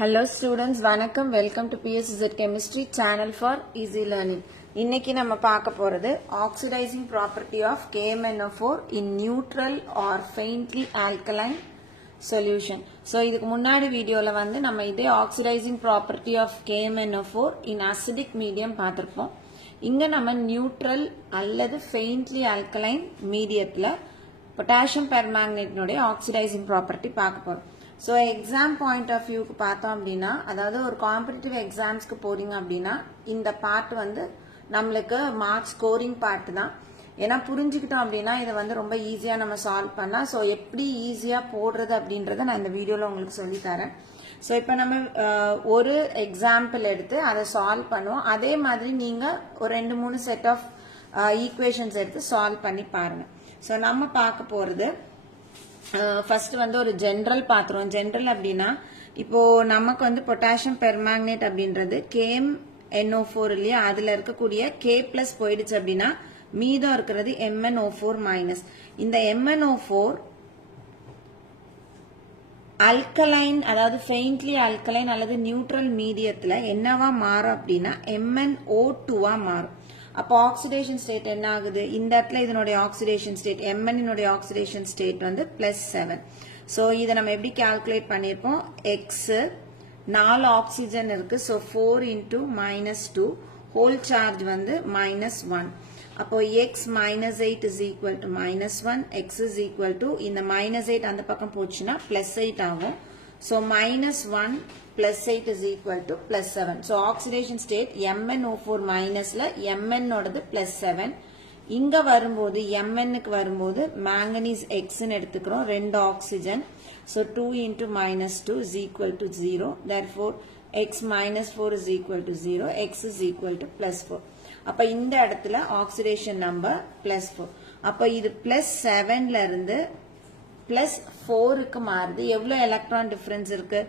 Hello students, வணக்கம். Welcome to PSZ Chemistry channel for easy learning. இன்னைக்கு நம்ம பார்க்க போறது oxidizing property of KMnO4 in neutral or faintly alkaline solution. So இதுக்கு முன்னாடி வீடியோல வந்து நம்ம இதே oxidizing property of KMnO4 in acidic medium பார்த்திருப்போம். இங்க நம்ம neutral அல்லது faintly alkaline mediumல potassium permanganate oxidizing property பார்க்க போறோம். So exam point of view பார்த்தோம் அப்படினா அதாவது ஒரு காம்படிட்டிவ் எக்ஸாம்ஸ்க்கு போறீங்க அப்படினா இந்த பார்ட் வந்து நமக்கு மார்க் ஸ்கோரிங் பார்ட் தான். ஏனா புரிஞ்சிக்கிட்டோம் அப்படினா இத வந்து ரொம்ப ஈஸியா நம்ம சால்வ் பண்ணலாம். சோ எப்படி ஈஸியா போடுறது அப்படின்றத நான் இந்த வீடியோல உங்களுக்கு சொல்லி தரேன். சோ இப்போ நம்ம ஒரு எக்ஸாம்பிள் எடுத்து அதை சால்வ் பண்ணுவோம். அதே மாதிரி நீங்க ஒரு 2-3 செட் ஆஃப் ஈக்குவேஷன்ஸ் எடுத்து சால்வ் பண்ணி பாருங்க. சோ நம்ம பார்க்க போறது ஃபர்ஸ்ட் வந்து ஒரு ஜெனரல் பாத்துறோம். ஜெனரல் அப்படினா இப்போ நமக்கு வந்து பொட்டாசியம் பெர்மாங்கனேட் அப்படின்றது KMnO4 இல்லையா, அதுல இருக்கக்கூடிய K+ போயிடுச்சு அப்படினா மீதம் இருக்கிறது MnO4-. இந்த MnO4 அல்கலைன் அதாவது ஃபெயின்ட்லி அல்கலைன் அல்லது நியூட்ரல் மீடியத்துல என்னவா மாறும் அப்படினா MnO2-ஆ மாறும். அப்போ ஆக்சிடேஷன் ஸ்டேட் என்ன ஆகுது, இந்த இடத்துல இதனுடைய ஆக்சிடேஷன் ஸ்டேட் Mn இனுடைய ஆக்சிடேஷன் ஸ்டேட் வந்து +7. சோ இத நம்ம எப்படி கால்குலேட் பண்ணிருப்போம், x 4 ஆக்சிஜன் இருக்கு. சோ 4 into -2 ஹோல் சார்ஜ் வந்து -1. அப்போ x -8 is equal to -1, x is equal to இந்த -8 அந்த பக்கம் போச்சுன்னா +8 ஆகும். So -1 +8 is equal to +7. So oxidation state MnO4- ல Mn ஓடது +7. இங்க வரும்போது Mnக்கு வரும்போது manganese X ன்னு எடுத்துக்கிறோம், 2 oxygen. So 2 into -2 is equal to 0. Therefore x -4 is equal to 0. X is equal to +4. அப்ப இந்த இடத்துல ஆக்சிடேஷன் நம்பர் +4. அப்ப இது +7ல இருந்து +4க்கு மாறுது. எவ்வளவு எலக்ட்ரான் டிஃபரன்ஸ் இருக்கு,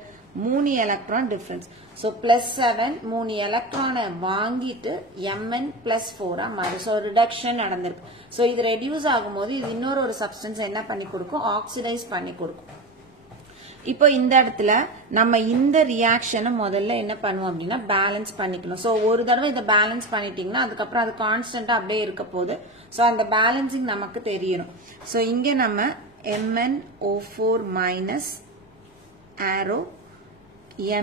3 எலக்ட்ரான் டிஃபரன்ஸ். சோ +7 3 எலக்ட்ரானை வாங்கிட்டு Mn +4-ஆ மாறுது. சோ ரிடக்ஷன் நடந்திருக்கு. சோ இது ரெடியூஸ் ஆகும்போது இது இன்னொரு ஒரு சப்ஸ்டன்ஸ் என்ன பண்ணி கொடுக்கும், ஆக்சிடைஸ் பண்ணி கொடுக்கும். இப்போ இந்த இடத்துல நம்ம இந்த ரியாக்ஷனை முதல்ல என்ன பண்ணுவோம் அப்படின்னா பேலன்ஸ் பண்ணிக்கணும். சோ ஒரு தடவை இதை பேலன்ஸ் பண்ணிட்டீங்கன்னா அதுக்கப்புறம் அது கான்ஸ்டன்டா அப்படியே இருக்க போகுது. சோ அந்த பேலன்சிங் நமக்கு தெரியணும். சோ இங்க நம்ம MnO4- arrow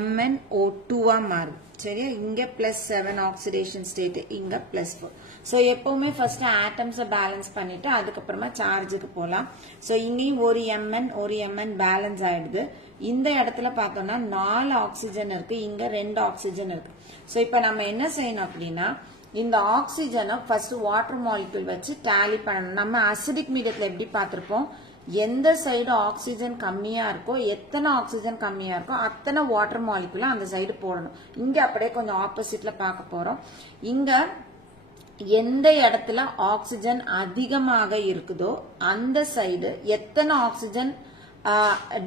MnO2-ஆ மாறுது. சரியா, இங்க +7 ஆக்சிடேஷன் ஸ்டேட், இங்க +4. சோ எப்பவுமே ஃபர்ஸ்ட் ஆட்டம்ஸை பேலன்ஸ் பண்ணிட்டு அதுக்கப்புறமா சார்ஜுக்கு போலாம். சோ இங்கேயும் ஒரு Mn பேலன்ஸ் ஆயிடுது. இந்த இடத்துல பார்த்தோம்னா 4 ஆக்சிஜன் இருக்கு, இங்க 2 ஆக்சிஜன் இருக்கு. சோ இப்ப நம்ம என்ன செய்யணும் அப்படின்னா இந்த ஆக்சிஜனை ஃபர்ஸ்ட் வாட்டர் மாலிக்யூல் வச்சு டேலி பண்ணணும். நம்ம அசிடிக் மீடியத்துல எப்படி பார்த்திருப்போம், எந்த சைடு ஆக்சிஜன் கம்மியா இருக்கோ, எத்தனை ஆக்சிஜன் கம்மியா இருக்கோ அத்தனை வாட்டர் மாலிக்யூல அந்த சைடு போடணும். இங்க அப்படியே கொஞ்சம் ஆப்போசிட்ல பார்க்க போறோம். இங்க எந்த இடத்துல ஆக்சிஜன் அதிகமாக இருக்குதோ அந்த சைடு எத்தனை ஆக்சிஜன்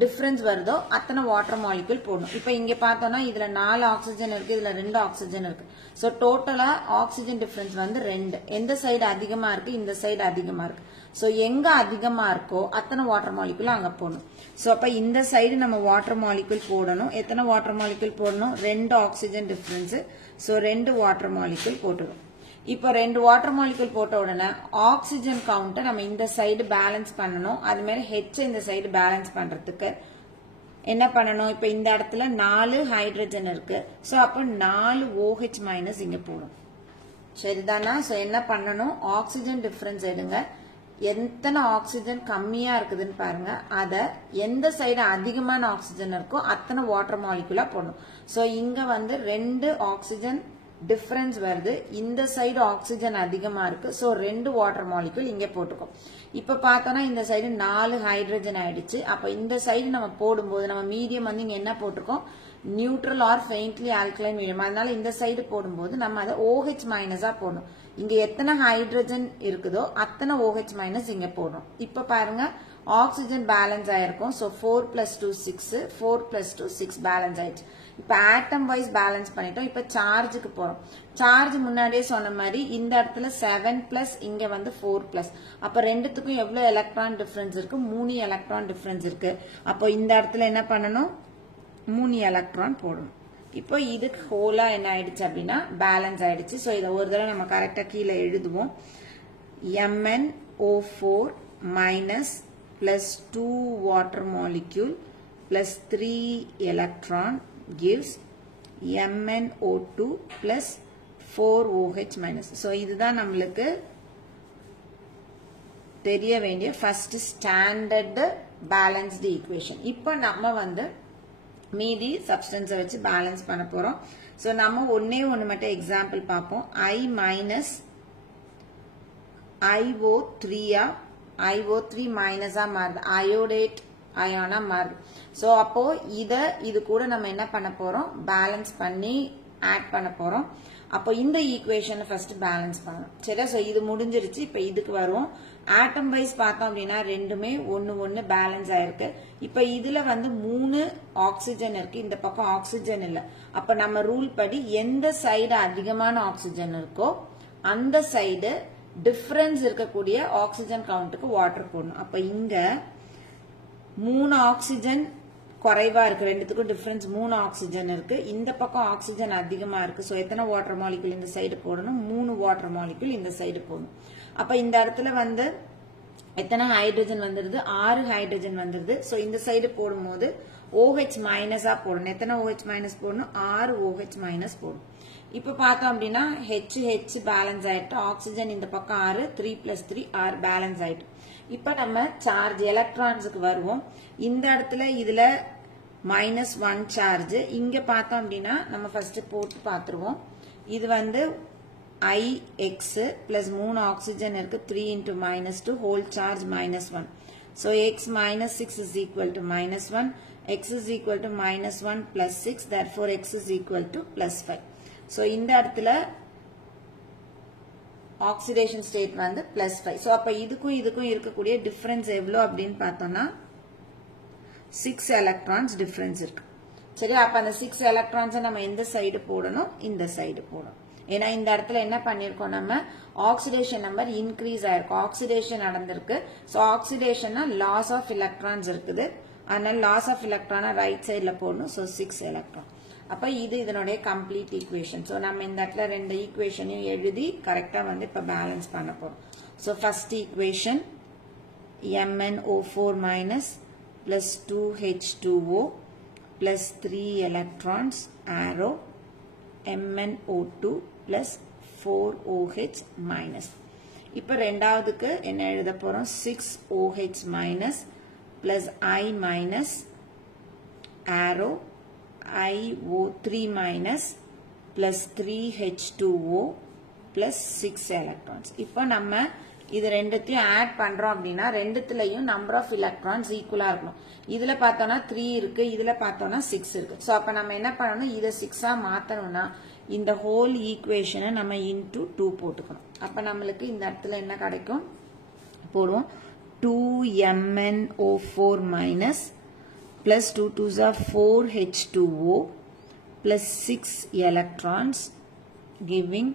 டிஃபரன்ஸ் வருதோ அத்தனை வாட்டர் மாலிக்யூல் போடணும். இப்ப இங்க பார்த்தோம்னா இதுல 4 ஆக்சிஜன் இருக்கு, இதுல 2 ஆக்சிஜன் இருக்கு. சோ டோட்டலா ஆக்சிஜன் டிஃபரன்ஸ் வந்து 2. எந்த சைடு அதிகமா இருக்கு, இந்த சைடு அதிகமா இருக்கு. சோ எங்க அதிகமா இருக்கோ அத்தனை வாட்டர் மாலிக்யூல் அங்க போடணும். சோ அப்ப இந்த சைடு நம்ம வாட்டர் மாலிக்யூல் போடணும். எத்தனை வாட்டர் மாலிக்யூல் போடணும், 2 oxygen difference. So 2 water molecule போட்டுரும். இப்போ 2 வாட்டர் மாலிக்யூல் போட்ட உடனே ஆக்சிஜன் கவுண்ட நம்ம இந்த சைடு பேலன்ஸ் பண்ணணும். அது மாதிரி ஹெச் இந்த சைடு பேலன்ஸ் பண்றதுக்கு என்ன பண்ணணும், இப்ப இந்த இடத்துல 4 ஹைட்ரஜன் இருக்கு. சோ அப்ப 4 OH- இங்க போடும். சரிதானா? சோ என்ன பண்ணணும், ஆக்சிஜன் டிஃபரன்ஸ் எடுங்க. எத்தனை ஆக்சிஜன் கம்மியா இருக்குதுன்னு பாருங்க, அத எந்த சைடு அதிகமான ஆக்சிஜன் இருக்கோ அத்தனை வாட்டர் மாலிக்யூலா போடணும். சோ இங்க வந்து 2 ஆக்சிஜன் டிஃபரன்ஸ் வருது, இந்த சைடு ஆக்சிஜன் அதிகமா இருக்கு. சோ 2 வாட்டர் மாலிக்யூல் இங்க போட்டுக்கோம். இப்ப பார்த்தோம்னா இந்த சைடு 4 ஹைட்ரஜன் ஆயிடுச்சு. அப்ப இந்த சைடு நம்ம போடும்போது நம்ம மீடியம் வந்து இங்க என்ன போட்டிருக்கோம், நியூட்ரல் ஆர் ஃபெயின்ட்லி ஆல்கலைன் மீடியம். அதனால இந்த சைடு போடும்போது நம்ம அதை OH- போடணும். இங்க எத்தனை ஹைட்ரஜன் இருக்குதோ அத்தனை OH- இங்க போடணும். இப்ப பாருங்க ஆக்சிஜன் பேலன்ஸ் ஆயிருக்கும். சோ 4 + 2 6, 4 + 2 6 பேலன்ஸ் ஆயிடுச்சு. இப்ப ஆட்டம் வைஸ் பேலன்ஸ் பண்ணிட்டோம். இப்ப சார்ஜுக்கு போறோம். சார்ஜ் முன்னாடியே சொன்ன மாதிரி இந்த இடத்துல 7+, இங்க வந்து 4+. அப்ப ரெண்டுத்துக்கும் எவ்வளவு எலக்ட்ரான் டிஃபரன்ஸ் இருக்கு, 3 எலக்ட்ரான் டிஃபரன்ஸ் இருக்கு. அப்போ இந்த இடத்துல என்ன பண்ணணும், 3 எலக்ட்ரான் போடணும். இப்போ இதுக்கு ஹோலா என்ன ஆயிடுச்சு அப்படின்னா பேலன்ஸ் ஆயிடுச்சு. ஸோ இதை ஒரு தடவை நம்ம கரெக்டா கீழே எழுதுவோம். MnO4 minus plus 2 water molecule plus 3 electron gives MnO2 plus 4OH minus. So இதுதான் நம்மளுக்கு தெரிய வேண்டிய first standard balanced equation. இப்போ நம்ம வந்து மீதி substance வச்சு balance பண்ண போறோம். So நம்ம ஒண்ணே மட்டும் example பார்ப்போம். I minus IO3 IO3 minus மாறுது. iodate அயானா மாறுது. So அப்போ இது கூட நம்ம என்ன பண்ண போறோம்? பேலன்ஸ் பண்ணி ஆட் பண்ண போறோம். அப்போ இந்த ஈக்குவேஷனை ஃபர்ஸ்ட் பேலன்ஸ் பண்ணணும். சரியா? சோ இது முடிஞ்சிருச்சு. இப்போ இதுக்கு வருவோம். ஆட்டம் வைஸ் பார்த்தோம் அப்படின்னா ரெண்டுமே ஒன்னு பேலன்ஸ் ஆயிருக்கு. இப்போ இதுல வந்து 3 ஆக்சிஜன் இருக்கு, இந்த பக்கம் ஆக்சிஜன் இல்ல. அப்ப நம்ம ரூல் படி எந்த சைடு அதிகமான ஆக்சிஜன் இருக்கோ அந்த சைடு டிஃபரன்ஸ் இருக்கக்கூடிய ஆக்சிஜன் கவுண்ட்டுக்கு வாட்டர் போடணும். அப்ப இங்க 3 ஆக்சிஜன் குறைவா இருக்கு, ரெண்டுத்துக்கும் டிஃபரன்ஸ் 3 ஆக்சிஜன் இருக்கு. இந்த பக்கம் ஆக்சிஜன் அதிகமா இருக்கு. சோ எத்தனை வாட்டர் மாலிக்யூல் இந்த சைடு போடணும்? 3 வாட்டர் மாலிக்யூல் இந்த சைடு போடணும். அப்ப இந்த இடத்துல வந்து எத்தனை ஹைட்ரஜன் வந்துருது? 6 ஹைட்ரஜன் வந்துருது. சோ இந்த சைடு போடும்போது OH மைனஸா போடணும். எத்தனை OH மைனஸ் போடணும்? 6 OH மைனஸ் போடணும். இப்ப பார்த்தோம் அப்படின்னா HH பேலன்ஸ் ஆயிட்டு, ஆக்சிஜன் இந்த பக்கம் 6, 3 + 3 6 பேலன்ஸ் ஆயிட்டு. இப்ப நம்ம சார்ஜ் எலக்ட்ரான்ஸுக்கு வருவோம். இந்த இடத்துல இதுல -1 சார்ஜ். இங்க பார்த்தோம் அப்படின்னா நம்ம ஃபர்ஸ்ட் போட்டு பார்த்துருவோம். இது வந்து IX பிளஸ் 3 ஆக்சிஜன் இருக்கு, 3 × -2 whole charge -1. So X minus 6 is equal to -1. X is equal to -1 plus 6. Therefore X is equal to +5. So இந்த இடத்துல ஆக்சிடேஷன் ஸ்டேட் வந்து +5. So அப்ப இதுக்கும் இருக்கக்கூடிய டிஃபரன்ஸ் எவ்வளவு அப்படின்னு பார்த்தோம்னா 6 எலக்ட்ரான்ஸ் டிஃபரன்ஸ் இருக்கு. சரி, அப்ப அந்த 6 எலக்ட்ரான்ஸ் நம்ம எந்த சைடு போடணும்? இந்த சைடு போடணும். ஏன்னா இந்த இடத்துல என்ன பண்ணிருக்கோம்? நம்ம ஆக்சிடேஷன் நம்பர் இன்க்ரீஸ் ஆயிருக்கும், ஆக்சிடேஷன் நடந்திருக்கு. சோ ஆக்சிடேஷன்னா லாஸ் ஆஃப் எலக்ட்ரான்ஸ் இருக்குது. அதனால லாஸ் ஆஃப் எலக்ட்ரானை ரைட் சைட்ல போடணும். So 6 electron. அப்ப இதனுடைய கம்ப்ளீட் ஈக்குவேஷன். சோ நம்ம இந்த இடத்துல ரெண்டு ஈக்குவேஷனையும் எழுதி கரெக்டா வந்து இப்ப பேலன்ஸ் பண்ண போறோம். So first equation MnO4 minus plus 2H2O plus 3 electrons arrow MnO2 plus 4OH minus. இப்ப ரெண்டாவதுக்கு என்ன எழுத போறோம்? 6OH minus plus I minus arrow IO3 minus plus 3H2O plus 6 electrons. இப்ப நம்ம இது ரெண்டுத்தையும் ஆட் பண்றோம் அப்படின்னா ரெண்டுத்துலயும் நம்பர் ஆஃப் எலக்ட்ரான்ஸ் ஈக்குவலா இருக்கணும். இதுல பார்த்தோம்னா 3 இருக்கு, இதுல பார்த்தோம்னா 6 இருக்கு. சோ அப்ப நம்ம என்ன பண்ணணும்? இத 6ஆ மாத்தணும்னா இந்த ஹோல் ஈக்குவேஷனை நம்ம இன்டு 2 போட்டுக்கணும். அப்ப நம்மளுக்கு இந்த இடத்துல என்ன கிடைக்கும்? போடுவோம் 2MnO4 minus plus 2 2s are 4H2O plus 6 electrons giving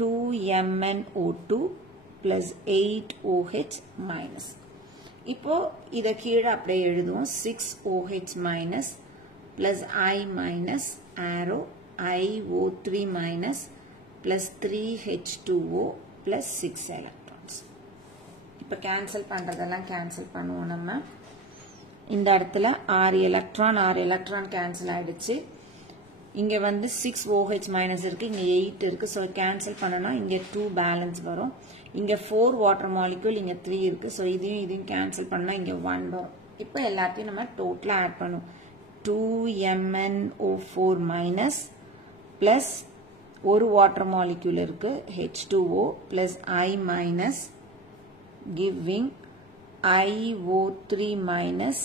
2MnO2 plus 8OH minus. இப்போ இத கீழே அப்படியே எழுதுவோம். 6OH minus plus I minus arrow IO3 minus plus 3H2O plus 6 electrons. இப்போ கேன்சல் பண்றதெல்லாம் கேன்சல் பண்ணுவோம். நம்ம இந்த இடத்துல 6 எலக்ட்ரான் கேன்சல் ஆயிடுச்சு. இங்க வந்து 6OH minus இருக்கு, இங்க 8 இருக்கு. சோ கேன்சல் பண்ணனா இங்க 2 பேலன்ஸ் வரும். இங்க 4 வாட்டர் மாலிக்யூல், இங்க 3 இருக்கு. சோ இதையும் கேன்சல் பண்ணா இங்க 1 வரும். இப்போ எல்லாத்தையும் நம்ம டோட்டலா ஆட் பண்ணுவோம். 2MnO4 minus plus ஒரு வாட்டர் மாலிக்யூல் இருக்கு H2O plus I minus giving IO3 minus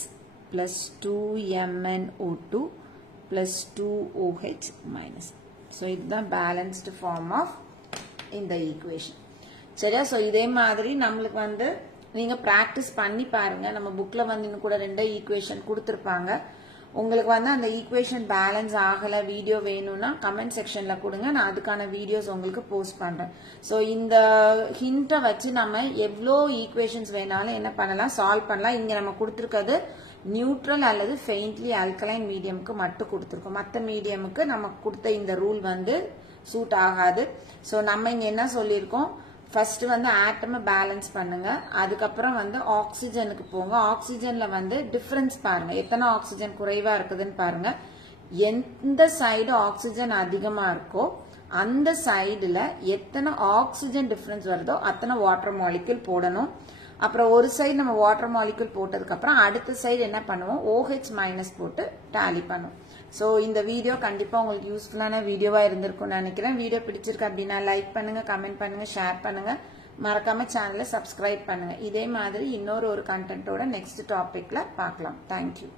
plus 2MnO2 plus 2OH minus. So இதுதான் balanced form of இந்த equation. சரியா? சோ இதே மாதிரி நம்மளுக்கு வந்து நீங்க பிராக்டிஸ் பண்ணி பாருங்க. நம்ம புக்ல வந்து இன்னும் கூட 2 ஈக்குவேஷன் கொடுத்திருப்பாங்க. உங்களுக்கு வந்து அந்த ஈக்குவேஷன் பேலன்ஸ் ஆகல வீடியோ வேணும்னா கமெண்ட் செக்ஷன்ல கொடுங்க, நான் அதுக்கான வீடியோஸ் உங்களுக்கு போஸ்ட் பண்றேன். சோ இந்த ஹிண்ட்டை வச்சு நம்ம எவ்வளோ ஈக்குவேஷன்ஸ் வேணாலும் என்ன பண்ணலாம்? சால்வ் பண்ணலாம். இங்க நம்ம கொடுத்திருக்கிறது நியூட்ரல் அல்லது ஃபெயின்ட்லி ஆல்கலைன் மீடியமுக்கு மட்டும் கொடுத்துருக்கோம். மற்ற மீடியமுக்கு நமக்கு கொடுத்த இந்த ரூல் வந்து சூட் ஆகாது. ஸோ நம்ம இங்க என்ன சொல்லியிருக்கோம், ஃபர்ஸ்ட் வந்து ஆட்டமை பேலன்ஸ் பண்ணுங்க, அதுக்கப்புறம் வந்து ஆக்சிஜனுக்கு போங்க. ஆக்சிஜன்ல வந்து டிஃபரன்ஸ் பாருங்க, எத்தனை ஆக்சிஜன் குறைவா இருக்குதுன்னு பாருங்க. எந்த சைடு ஆக்சிஜன் அதிகமா இருக்கோ அந்த சைடுல எத்தனை ஆக்சிஜன் டிஃபரன்ஸ் வருதோ அத்தனை வாட்டர் மாலிக்யூல் போடணும். அப்புறம் ஒரு சைடு நம்ம வாட்டர் மாலிக்யூல் போட்டதுக்கு அப்புறம் அடுத்த சைடு என்ன பண்ணுவோம், OH மைனஸ் போட்டு டேலி பண்ணுவோம். ஸோ இந்த வீடியோ கண்டிப்பா உங்களுக்கு யூஸ்ஃபுல்லான வீடியோவா இருந்திருக்கும்னு நினைக்கிறேன். வீடியோ பிடிச்சிருக்கு அப்படின்னா லைக் பண்ணுங்க, கமெண்ட் பண்ணுங்க, ஷேர் பண்ணுங்க, மறக்காம சேனலை சப்ஸ்கிரைப் பண்ணுங்க. இதே மாதிரி இன்னொரு கண்டென்ட்டோட நெக்ஸ்ட் டாபிக்ல பார்க்கலாம். தேங்க்யூ.